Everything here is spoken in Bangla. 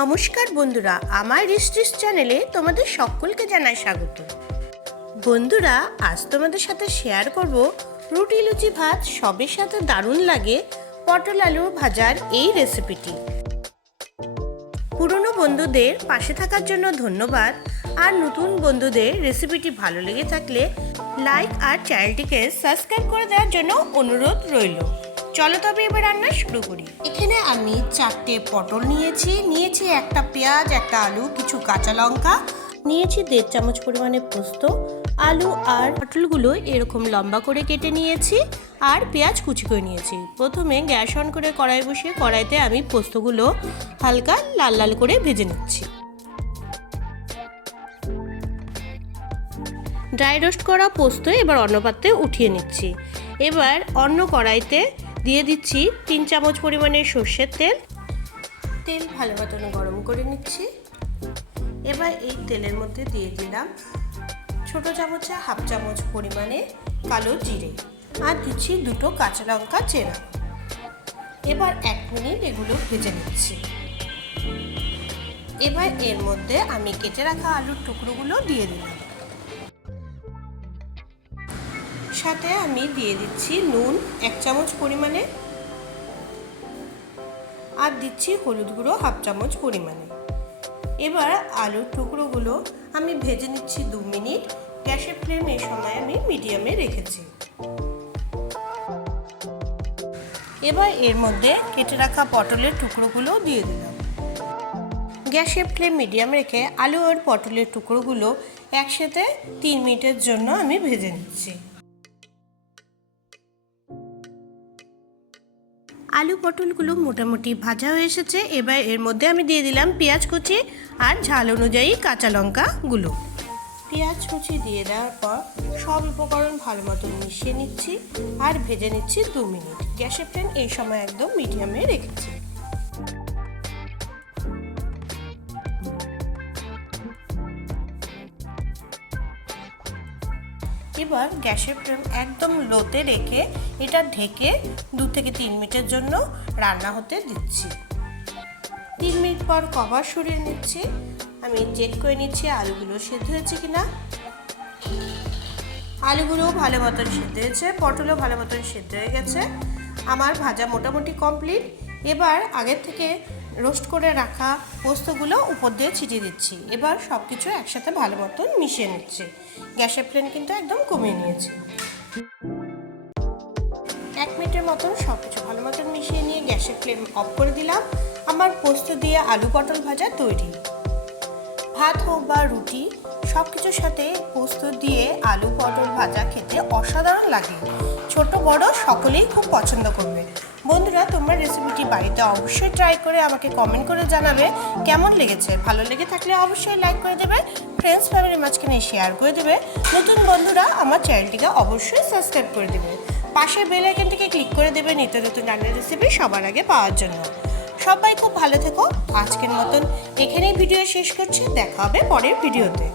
নমস্কার বন্ধুরা, আমার রিস্ট্রিস চ্যানেলে তোমাদের সকলকে জানাই স্বাগত। বন্ধুরা, আজ তোমাদের সাথে শেয়ার করব রুটি লুচি ভাত সবের সাথে দারুণ লাগে পটল আলু ভাজার এই রেসিপিটি। পুরনো বন্ধুদের পাশে থাকার জন্য ধন্যবাদ। আর নতুন বন্ধুদের রেসিপিটি ভালো লেগে থাকলে লাইক আর চ্যানেলটিকে সাবস্ক্রাইব করে দেওয়ার জন্য অনুরোধ রইল। চলো তবে এবার রান্না শুরু করি। এখানে আমি 4টে পটল নিয়েছি একটা পেঁয়াজ, একটা আলু, কিছু কাঁচা লঙ্কা, নিয়েছি 1.5 চামচ পরিমাণে পোস্ত। আলু আর পটলগুলো এরকম লম্বা করে কেটে নিয়েছি আর পেঁয়াজ কুচি করে নিয়েছি। প্রথমে গ্যাস অন করে কড়াই বসিয়ে কড়াইতে আমি পোস্তগুলো হালকা লাল লাল করে ভেজে নিচ্ছি। ড্রাই রোস্ট করা পোস্ত এবার অন্য পাত্রে উঠিয়ে নিচ্ছি। এবার অন্য কড়াইতে দিয়ে দিচ্ছি 3 চামচ পরিমাণে সর্ষের তেল। তেল ভালো মতন গরম করে নিচ্ছি। এবার এই তেলের মধ্যে দিয়ে দিলাম ছোট চামচে 1/2 চামচ পরিমাণে কালো জিরে আর দিচ্ছি 2টো কাঁচা লঙ্কা চেরা। এবার 1 মিনিট এগুলো ভেজে নিচ্ছি। এবার এর মধ্যে আমি কেটে রাখা আলুর টুকরোগুলো দিয়ে দিলাম। সাথে আমি দিয়ে দিচ্ছি নুন 1 চামচ পরিমাণে আর দিচ্ছি হলুদ গুঁড়ো 1/2 চামচ পরিমাণে। এবার আলুর টুকরোগুলো আমি ভেজে নিচ্ছি 2 মিনিট। গ্যাসের ফ্লেম এই সময় আমি মিডিয়ামে রেখেছি। এবার এর মধ্যে কেটে রাখা পটলের টুকরোগুলো দিয়ে দিলাম। গ্যাসের ফ্লেম মিডিয়াম রেখে আলু আর পটলের টুকরোগুলো একসাথে 3 মিনিটের জন্য আমি ভেজে নিচ্ছি। আলু পটলগুলো মোটামুটি ভাজা হয়ে এসেছে। এবার এর মধ্যে আমি দিয়ে দিলাম পেঁয়াজ কুচি আর ঝাল অনুযায়ী কাঁচা লঙ্কাগুলো। পেঁয়াজ কুচি দিয়ে দেওয়ার পর সব উপকরণ ভালো মতো মিশিয়ে নিচ্ছি আর ভেজে নিচ্ছি 2 মিনিট। গ্যাসের ফ্লেম এই সময় একদম মিডিয়ামে রেখেছি। এবার গ্যাসের ফ্লেম একদম লোতে রেখে এটা ঢেকে 2 থেকে 3 মিনিটের জন্য রান্না হতে দিচ্ছি। 3 মিনিট পর কভার সরিয়ে নিচ্ছি। আমি চেক করে নিচ্ছি আলুগুলো সেদ্ধ হয়েছে কিনা। আলুগুলো ভালো মতন সেদ্ধ হয়েছে, পটলও ভালো মতন সেদ্ধ হয়ে গেছে। আমার ভাজা মোটামুটি কমপ্লিট। এবার আগের থেকে রোস্ট করে রাখা পোস্তগুলো উপর দিয়ে ছিটিয়ে দিচ্ছি। এবার সব কিছু একসাথে ভালো মতন মিশিয়ে নিচ্ছি। গ্যাসের ফ্লেম কিন্তু একদম কমিয়ে নিয়েছি। 1 মিনিটের মতন সব কিছু ভালো মতন মিশিয়ে নিয়ে গ্যাসের ফ্লেম অফ করে দিলাম। আমার পোস্ত দিয়ে আলু পটল ভাজা তৈরি। ভাত হোক বা রুটি, সব কিছুর সাথে পোস্ত দিয়ে আলু পটল ভাজা খেতে অসাধারণ লাগে। ছোট বড় সকলেই খুব পছন্দ করবে। বন্ধুরা, তোমরা রেসিপিটি বাড়িতে অবশ্যই ট্রাই করে আমাকে কমেন্ট করে জানাবে কেমন লেগেছে। ভালো লেগে থাকলে অবশ্যই লাইক করে দেবে, ফ্রেন্ডস ফ্যামিলির মাঝখানে শেয়ার করে দেবে। নতুন বন্ধুরা আমার চ্যানেলটিকে অবশ্যই সাবস্ক্রাইব করে দেবে। পাশের বেল আইকনটিকে ক্লিক করে দেবে নিত্য নতুন রান্নার রেসিপি সবার আগে পাওয়ার জন্য। সবাই খুব ভালো থেকো। আজকের মতন এখানেই ভিডিও শেষ করছি। দেখা হবে পরের ভিডিওতে।